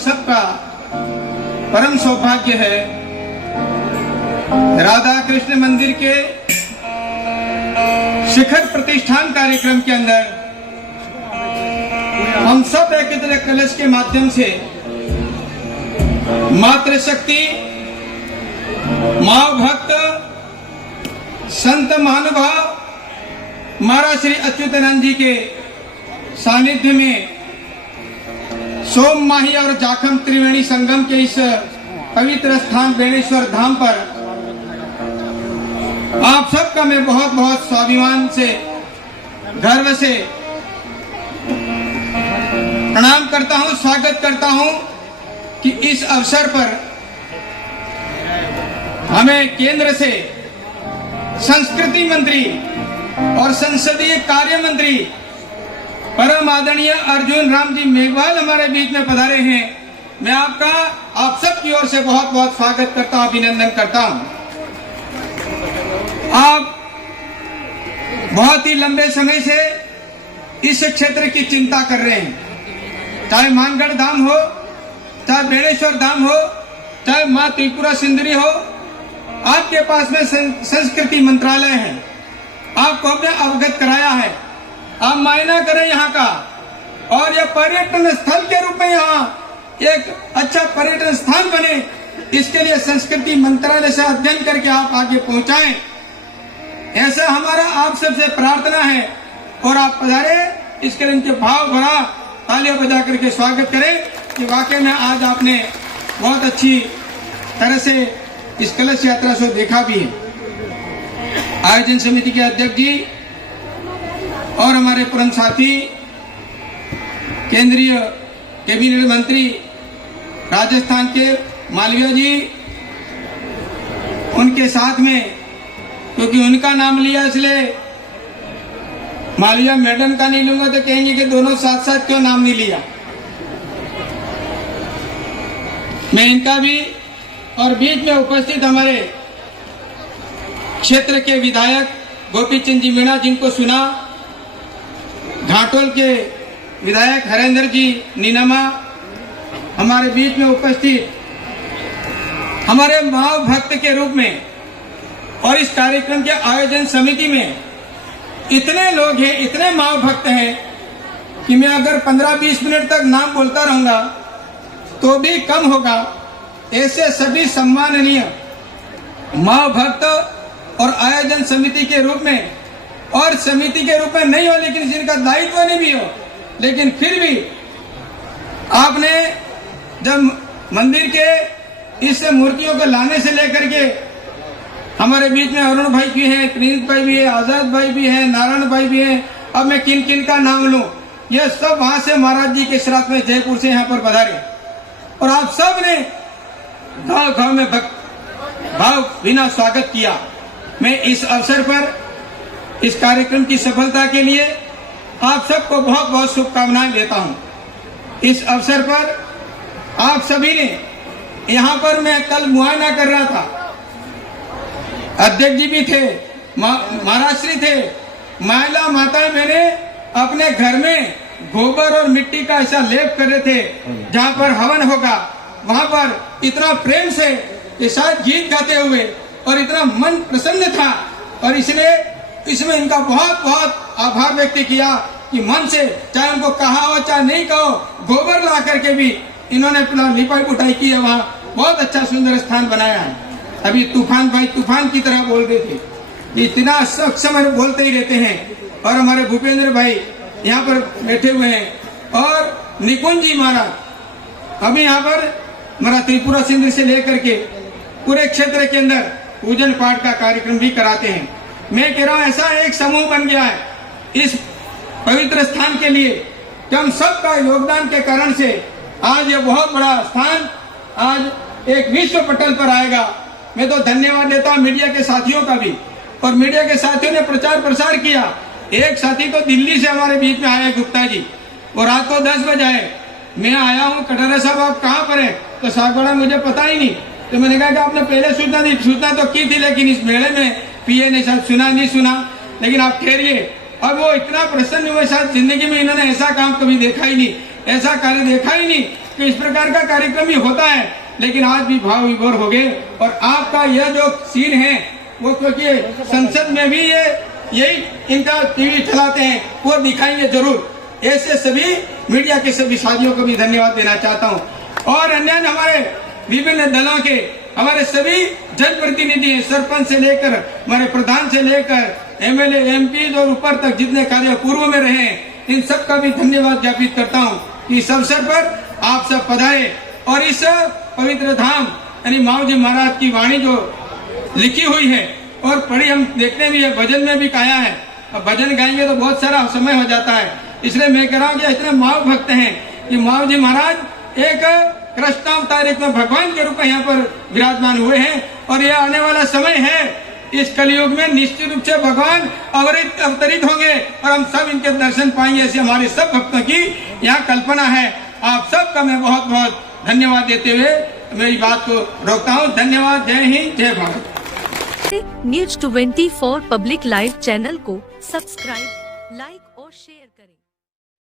सबका परम सौभाग्य है राधा कृष्ण मंदिर के शिखर प्रतिष्ठान कार्यक्रम के अंदर हम सब एकत्र कलश के माध्यम से मातृशक्ति, माँ भक्त, संत महानुभाव महाराज श्री अच्युतानंद जी के सानिध्य में सोम माही और जाखम त्रिवेणी संगम के इस पवित्र स्थान बेणेश्वर धाम पर आप सबका मैं बहुत बहुत स्वाभिमान से, गर्व से प्रणाम करता हूं, स्वागत करता हूं कि इस अवसर पर हमें केंद्र से संस्कृति मंत्री और संसदीय कार्य मंत्री परम आदरणीय अर्जुन राम जी मेघवाल हमारे बीच में पधारे हैं। मैं आपका आप सब की ओर से बहुत बहुत स्वागत करता हूं, अभिनंदन करता हूं। आप बहुत ही लंबे समय से इस क्षेत्र की चिंता कर रहे हैं, चाहे मानगढ़ धाम हो, चाहे बेणेश्वर धाम हो, चाहे माँ त्रिपुरा सुंदरी हो। आपके पास में संस्कृति मंत्रालय है, आपको हमने अवगत कराया है। आप मायना करें यहाँ का, और यह पर्यटन स्थल के रूप में यहाँ एक अच्छा पर्यटन स्थान बने, इसके लिए संस्कृति मंत्रालय से अध्ययन करके आप आगे पहुंचाएं, ऐसा हमारा आप सबसे प्रार्थना है। और आप पधारे, इसके लिए इनके भाव भरा तालियां बजा करके स्वागत करें कि वाकई में आज आपने बहुत अच्छी तरह से इस कलश यात्रा से देखा भी है। आयोजन समिति के अध्यक्ष जी और हमारे परम साथी केंद्रीय कैबिनेट मंत्री राजस्थान के मालविया जी, उनके साथ में, क्योंकि उनका नाम लिया इसलिए मालविया मैडम का नहीं लूंगा तो कहेंगे कि दोनों साथ साथ क्यों नाम नहीं लिया। मैं इनका भी, और बीच में उपस्थित हमारे क्षेत्र के विधायक गोपी चंद जी मीणा जिनको सुना, घाटोल के विधायक हरेंद्र जी नीनामा हमारे बीच में उपस्थित, हमारे माँ भक्त के रूप में, और इस कार्यक्रम के आयोजन समिति में इतने लोग हैं, इतने माँ भक्त हैं कि मैं अगर 15-20 मिनट तक नाम बोलता रहूंगा तो भी कम होगा। ऐसे सभी सम्माननीय माँ भक्त और आयोजन समिति के रूप में, और समिति के रूप में नहीं हो लेकिन जिनका दायित्व नहीं भी हो, लेकिन फिर भी आपने जब मंदिर के इस मूर्तियों को लाने से लेकर के हमारे बीच में अरुण भाई भी हैं, प्रिंस भाई भी है, आजाद भाई भी है, नारायण भाई भी है, अब मैं किन किन का नाम लूं, ये सब वहां से महाराज जी के श्राद्ध में जयपुर से यहाँ पर पधारे, और आप सब ने गांव गांव में भाव बिना स्वागत किया। मैं इस अवसर पर इस कार्यक्रम की सफलता के लिए आप सबको बहुत बहुत शुभकामनाएं देता हूं। इस अवसर पर आप सभी ने, यहाँ पर मैं कल मुआयना कर रहा था, अध्यक्ष जी भी थे, महाराष्ट्री थे, महिला माताएं मैंने अपने घर में गोबर और मिट्टी का ऐसा लेप कर रहे थे, जहाँ पर हवन होगा वहां पर इतना प्रेम से ये शायद गीत गाते हुए, और इतना मन प्रसन्न था, और इसलिए इसमें इनका बहुत बहुत आभार व्यक्त किया कि मन से, चाहे उनको कहा हो चाहे नहीं कहो, गोबर ला करके भी इन्होंने अपना लिपाई पुटाई की है, वहाँ बहुत अच्छा सुंदर स्थान बनाया है। अभी तूफान भाई तूफान की तरह बोल रहे थे, इतना समय बोलते ही रहते हैं, और हमारे भूपेंद्र भाई यहाँ पर बैठे हुए हैं, और निकुंज जी महाराज अभी यहाँ पर हमारा त्रिपुरा सिंध से लेकर के पूरे क्षेत्र के अंदर पूजन पाठ का कार्यक्रम भी कराते हैं। मैं कह रहा हूँ ऐसा एक समूह बन गया है इस पवित्र स्थान के लिए, कि हम सबका योगदान के कारण से आज ये बहुत बड़ा स्थान आज एक विश्व पटल पर आएगा। मैं तो धन्यवाद देता हूँ मीडिया के साथियों का भी, और मीडिया के साथियों ने प्रचार प्रसार किया। एक साथी तो दिल्ली से हमारे बीच में आए गुप्ता जी, और रात को 10 बजे आए। मैं आया हूँ, कटारा साहब आप कहाँ पर हैं? तो साहब बड़ा मुझे पता ही नहीं। तो मैंने कहा कि आपने पहले सूचना दी, सूचना तो की थी, लेकिन इस मेले में पीए ने शायद सुना नहीं सुना, लेकिन आप ठहरिए। अब वो इतना प्रसन्न हुए, शायद जिंदगी में इन्होंने ऐसा काम कभी देखा ही नहीं, ऐसा कार्य देखा ही नहीं कि इस प्रकार का कार्यक्रम भी होता है, लेकिन आज भी भाव विभोर हो गए। और आपका यह जो सीन है वो, क्योंकि संसद में भी ये यही इनका टीवी चलाते हैं, वो दिखाएंगे जरूर। ऐसे सभी मीडिया के सभी साथियों को भी धन्यवाद देना चाहता हूँ। और अन्य हमारे विभिन्न दलों के हमारे सभी जनप्रतिनिधि हैं, सरपंच से लेकर हमारे प्रधान से लेकर एमएलए एमपी और ऊपर तक जितने कार्य पूर्व में रहे हैं, इन सब का भी धन्यवाद ज्ञापित करता हूँ कि इस अवसर पर आप सब पधारे और इस पवित्र धाम यानी माऊ जी महाराज की वाणी जो लिखी हुई है और पढ़ी हम देखने भी है, भजन में भी गाया है। अब भजन गाएंगे तो बहुत सारा समय हो जाता है, इसलिए मैं कह रहा हूँ कि इतने माऊ भक्त हैं कि माऊ जी महाराज एक कृष्णावतार में भगवान के रूप में यहाँ पर विराजमान हुए हैं। और यह आने वाला समय है, इस कलयुग में निश्चित रूप से भगवान अवतरित होंगे और हम सब इनके दर्शन पाएंगे, ऐसी हमारे सब भक्तों की यहाँ कल्पना है। आप सबका मैं बहुत बहुत धन्यवाद देते हुए मेरी बात को रोकता हूँ। धन्यवाद। जय हिंद, जय Bharat. News 24 public live channel को सब्सक्राइब, लाइक और शेयर करें।